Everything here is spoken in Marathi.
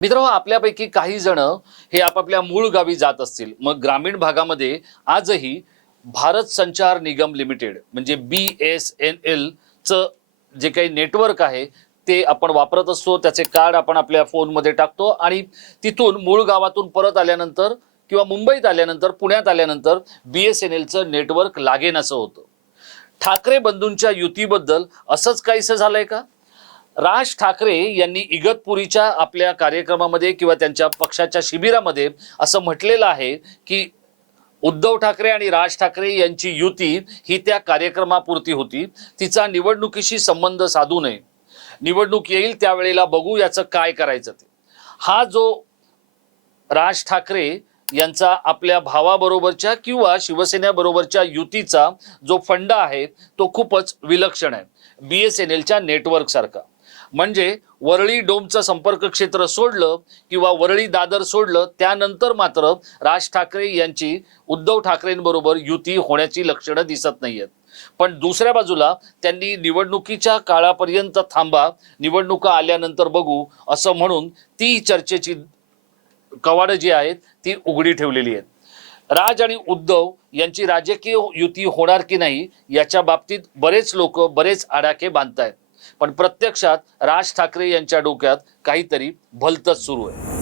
मित्रांनो, आपल्यापैकी काही जण हे आपापल्या मूळ गावी जात असतील. मग ग्रामीण भागामध्ये आजही भारत संचार निगम लिमिटेड म्हणजे BSNL चं जे काही नेटवर्क आहे ते आपण वापरत असतो. त्याचे कार्ड आपण आपल्या फोनमध्ये टाकतो आणि तिथून मूळ गावातून परत आल्यानंतर किंवा मुंबईत आल्यानंतर, पुण्यात आल्यानंतर BSNLचं नेटवर्क लागेनासं होतं. ठाकरे बंधूंच्या युतीबद्दल असंच काहीसं झालंय का? राज ठाकरे यांनी इगतपुरीच्या आपल्या कार्यक्रमामध्ये किंवा त्यांच्या पक्षाच्या शिबिरामध्ये असं म्हटलेलं आहे की उद्धव ठाकरे आणि राज ठाकरे यांची युती ही त्या कार्यक्रमापुरती होती, तिचा निवडणुकीशी संबंध साधू नये. निवडणूक येईल त्यावेळेला बघू याचं काय करायचं ते. हा जो राज ठाकरे यांचा आपल्या भावाबरोबरच्या किंवा शिवसेनेबरोबरच्या युतीचा जो फंडा आहे तो खूपच विलक्षण आहे. BSNLच्या नेटवर्क सारखा. म्हणजे वरळी डोमचं संपर्क क्षेत्र सोडलं किंवा वरळी दादर सोडलं त्यानंतर मात्र राज ठाकरे यांची उद्धव ठाकरेंबरोबर युती होण्याची लक्षणं दिसत नाहीयेत. पण दुसऱ्या बाजूला त्यांनी निवडणुकीच्या काळापर्यंत थांबा, निवडणुका आल्यानंतर बघू असं म्हणून ती चर्चेची कवाडं जी आहेत ती उघडी ठेवलेली आहेत. राज आणि उद्धव यांची राजकीय युती होणार की नाही याच्या बाबतीत बरेच लोक बरेच आडाखे बांधतायत. पण प्रत्यक्षात राज ठाकरे यांच्या डोक्यात काहीतरी भलतंच सुरू आहे.